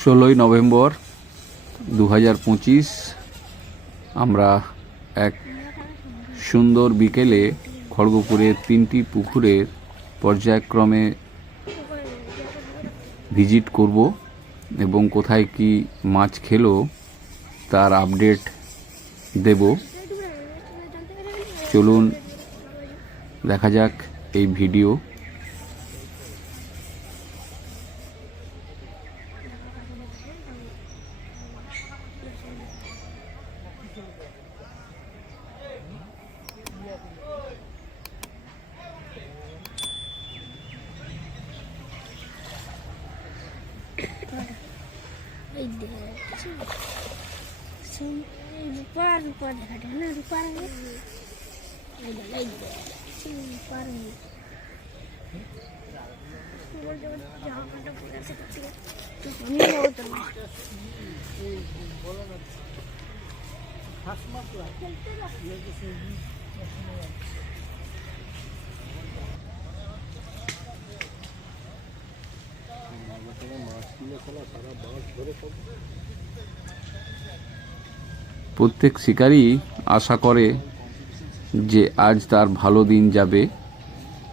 ষোলোই নভেম্বর দু পঁচিশ আমরা এক সুন্দর বিকেলে খড়গপুরের তিনটি পুকুরের পর্যায়ক্রমে ভিজিট করব এবং কোথায় কি মাছ খেলো তার আপডেট দেব। চলুন দেখা যাক এই ভিডিও। রূপার রূপার দেখাটা না রূপার এই দেখ এই দেখছি রূপার জামাটা পরে আছে আমি যাব তো না প্রত্যেক শিকারই আশা করে যে আজ তার ভালো দিন যাবে।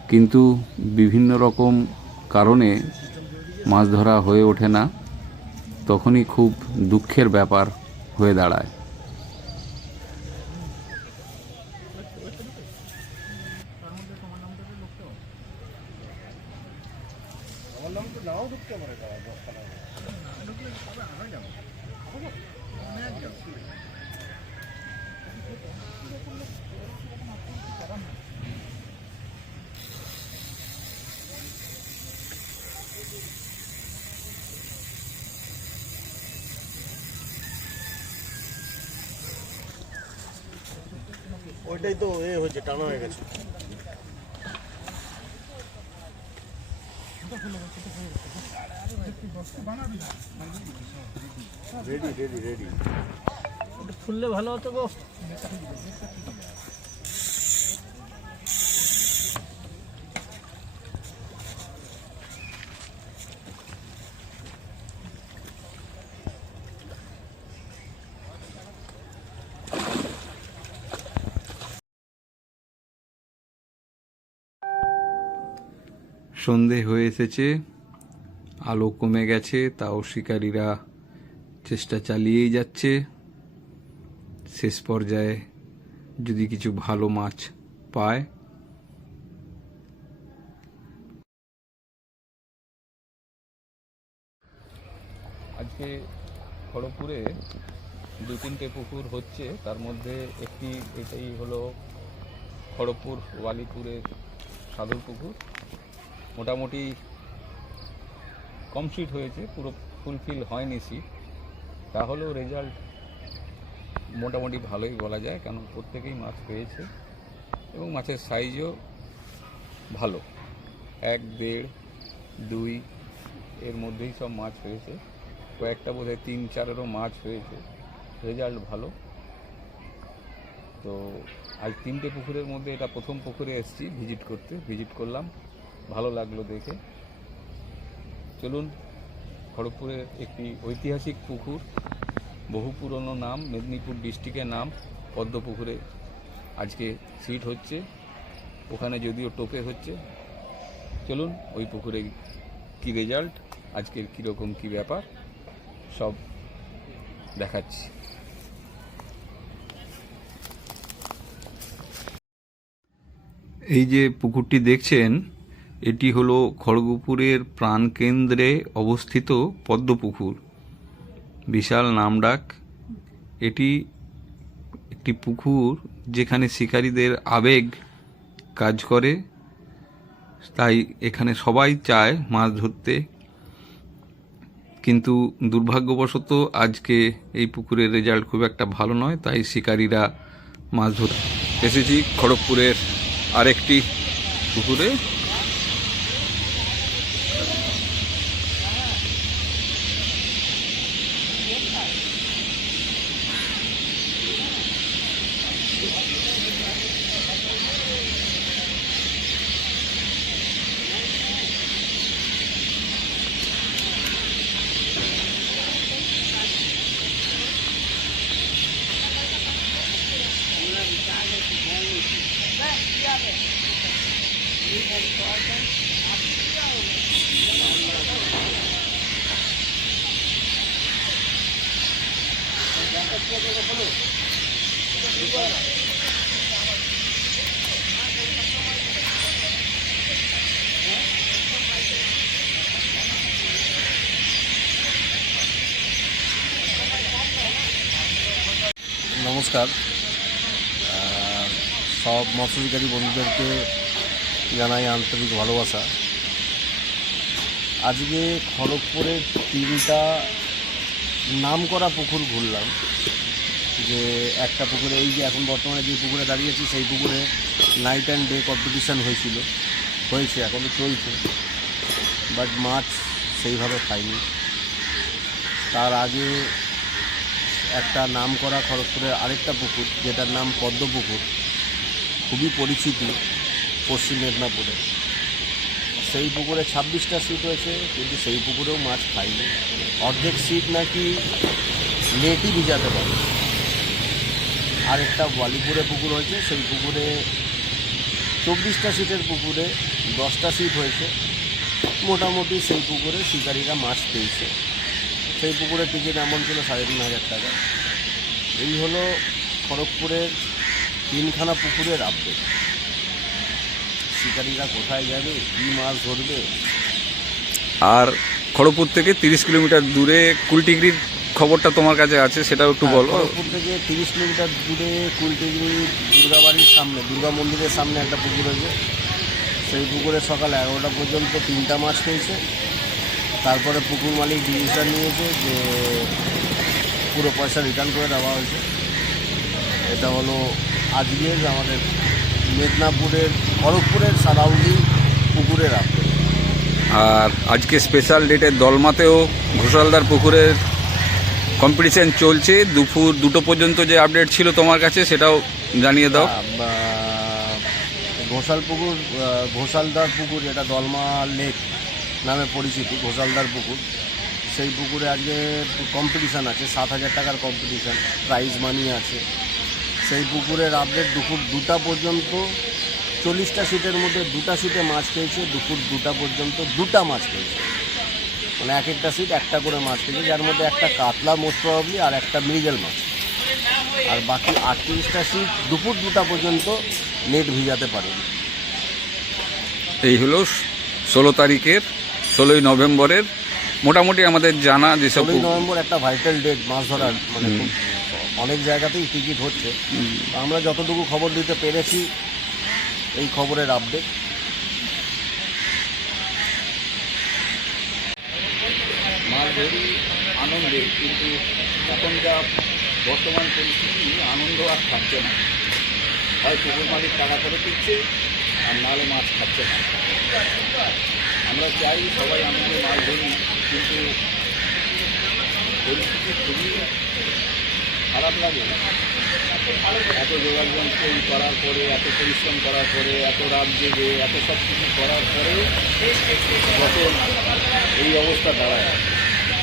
কিন্তু বিভিন্ন রকম কারণে মাছ ধরা হয়ে ওঠে না, তখনই খুব দুঃখের ব্যাপার হয়ে দাঁড়ায়। ওইটাই তো এ হয়েছে টানা হয়ে গেছে। রেডি রেডি রেডি ফুললে ভালো হতো গো। সন্ধে হয়ে এসেছে। আলো কমে গেছে, তাও শিকারীরা চেষ্টা চালিয়েই যাচ্ছে। শেষ পর্যায়ে যদি কিছু ভালো মাছ পায়। আজকে খড়গপুরে দু তিনটে পুকুর হচ্ছে। তার মধ্যে একটি, এটাই হলো খড়গপুর ওয়ালিপুরের সাধুর পুকুর। মোটামুটি কম সিট হয়েছে, পুরো ফুলফিল হয়নি সিট তাহলেও রেজাল্ট মোটামুটি ভালোই বলা যায়, কারণ প্রত্যেকেই মাছ পেয়েছে এবং মাছের সাইজও ভালো। এক, দেড়, দুই, এর মধ্যেই সব মাছ হয়েছে কয়েকটা বোধহয় তিন, চারেরও মাছ হয়েছে রেজাল্ট ভালো। তো আজ তিনটে পুকুরের মধ্যে এটা প্রথম পুকুরে এসেছি ভিজিট করতে। ভিজিট করলাম। ভালো লাগল দেখে। চলুন খড়গপুরের একটি ঐতিহাসিক পুকুর, বহু পুরনো নাম, মেদিনীপুর ডিস্ট্রিক্টের নাম পদ্ম পুকুরে আজকে সিট হচ্ছে। ওখানে যদিও টোপে হচ্ছে। চলুন, ওই পুকুরে কি রেজাল্ট আজকের কীরকম কি ব্যাপার, সব দেখাচ্ছি। এই যে পুকুরটি দেখছেন এটি হলো খড়গপুরের প্রাণকেন্দ্রে অবস্থিত পদ্মপুকুর। বিশাল নামডাক। এটি একটি পুকুর যেখানে শিকারীদের আবেগ কাজ করে। তাই এখানে সবাই চায় মাছ ধরতে। কিন্তু দুর্ভাগ্যবশত আজকে এই পুকুরের রেজাল্ট খুব একটা ভালো নয়, তাই শিকারীরা মাছ ধর এসেছি খড়গপুরের আরেকটি পুকুরে। নমস্কার আহ, সব মৎস্যবিকারী বন্ধুদেরকে জানাই আন্তরিক ভালোবাসা। আজকে খড়গপুরের তিনটা নাম করা পুকুর ঘুরলাম, যে একটা পুকুরে, এই যে এখন বর্তমানে যে পুকুরে দাঁড়িয়েছি সেই পুকুরে নাইট অ্যান্ড ডে কম্পিটিশান হয়েছিল, হয়েছে এখনও চলছে বাট মাছ সেইভাবে খাইনি। তার আগে একটা নাম করা খড়গপুরের আরেকটা পুকুর, যেটার নাম পদ্ম পুকুর খুবই পরিচিতি পশ্চিম মেদিনীপুরে। সেই পুকুরে ছাব্বিশটা সিট হয়েছে, কিন্তু সেই পুকুরেও মাছ খাইনি। অর্ধেক সিট নাকি নেটই ভিজাতে পারে। আরেকটা বালিপুরে পুকুর হয়েছে, সেই পুকুরে চব্বিশটা সিটের পুকুরে দশটা সিট হয়েছে। মোটামুটি সেই পুকুরে শিকারীরা মাছ পেয়েছে। সেই পুকুরের টিকিট এমন ছিল সাড়ে তিন হাজার টাকা। এই হলো খড়গপুরের তিনখানা পুকুরের আপডেট শিকারীরা কোথায় যাবে কী মাছ ধরবে? আর খড়গপুর থেকে তিরিশ কিলোমিটার দূরে কুলটিগড়ির খবরটা তোমার কাছে আছে সেটাও একটু বলো। খড়গপুর থেকে তিরিশ কিলোমিটার দূরে কুলটিগিরি দুর্গাবাড়ির সামনে দুর্গা মন্দিরের সামনে একটা পুকুর আছে। সেই পুকুরে সকাল এগারোটা পর্যন্ত তিনটা মাছ পেয়েছে তারপরে পুকুর মালিক ডিসিশন নিয়েছে যে পুরো পয়সা রিটার্ন করে দেওয়া হয়েছে। এটা হলো আজকের আমাদের মেদিনীপুরের খড়গপুরের সারাউলি পুকুরের আপডেট আর আজকে স্পেশাল ডেটে দলমাতেও ঘোষালদার পুকুরের কম্পিটিশন চলছে। দুপুর দুটো পর্যন্ত যে আপডেট ছিল তোমার কাছে সেটাও জানিয়ে দাও। ঘোষাল পুকুর ঘোষালদার পুকুর যেটা দলমা লেক নামে পরিচিত ঘোষালদার পুকুর সেই পুকুরে আজকে কম্পিটিশান আছে সাত হাজার টাকার কম্পিটিশান প্রাইজ মানি আছে। সেই পুকুরের আপডেট দুপুর দুটা পর্যন্ত। চল্লিশটা সিটের মধ্যে দুটা সিটে মাছ পেয়েছে দুপুর দুটা পর্যন্ত দুটা মাছ পেয়েছে মানে এক একটা সিট একটা করে মাছ পেয়েছে যার মধ্যে একটা কাতলা মোস্ট প্রবাবলি আর একটা মৃগেল মাছ। আর বাকি আটত্রিশটা সিট দুপুর দুটা পর্যন্ত নেট ভিজাতে পারে এই হলো ষোলো তারিখের ষোলোই নভেম্বরের। মোটামুটি আমাদের জানা যেসব ষোলোই নভেম্বর একটা ভাইটাল ডেট মাছ ধরার মানে অনেক জায়গাতেই টিকিট হচ্ছে। আমরা যতটুকু খবর দিতে পেরেছি, এই খবরের আপডেট আনন্দে, কিন্তু এখন যা বর্তমান পরিস্থিতি আনন্দ আর থাকছে না। হয় পুকুর মালিক টাকা করে দিচ্ছে, আর নাহলে মাছ খাচ্ছে না। আমরা চাই সবাই আনন্দে মাছ ধরি কিন্তু পরিস্থিতি খুবই খারাপ লাগে? এত যোগাযোগ তৈরি করার পরে, এত পরিশ্রম করার পরে, এত রাত জেগে, এত সব কিছু করার পরে যখন এই অবস্থা দাঁড়ায়।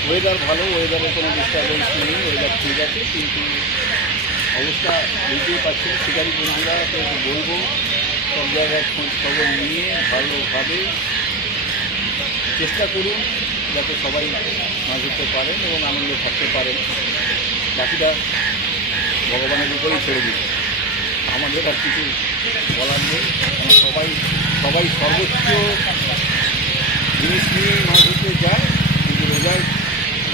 ওয়েদার ভালো ওয়েদারে কোনো ডিস্টারবেন্স নেই ওয়েদার ঠিক আছে, কিন্তু অবস্থা বুঝতেই পারছেন, শিকারি বন্ধুরা তো বলব, সব জায়গায় খোঁজ খবর নিয়ে ভালোভাবে চেষ্টা করুন, যাতে সবাই মাছ ধরতে পারেন এবং আনন্দে থাকতে পারেন। বাকিটা ভগবানের উপরেই ছেড়ে দিন আমাদের আর কিছু বলার নেই। সবাই সবাই সর্বোচ্চ জিনিস নিয়ে মাছ ধরতে যায় কিন্তু রেজাল্ট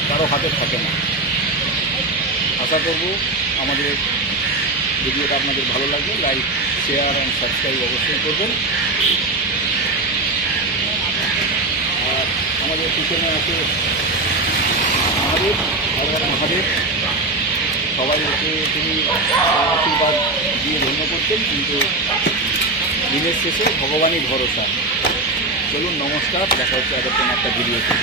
কারও হাতে থাকে না। আশা করব আমাদের ভিডিওটা আপনাদের ভালো লাগবে। লাইক শেয়ার অ্যান্ড সাবস্ক্রাইব অবশ্যই করবেন। আর আমাদের পিছনে আছে মহাদেব আর মহাদেব। সবাই ওকে তিনি আশীর্বাদ দিয়ে ধন্য করতেন কিন্তু দিনের শেষে ভগবানই ভরসা। চলুন নমস্কার, দেখা হচ্ছে কোনো একটা ভিডিওতে।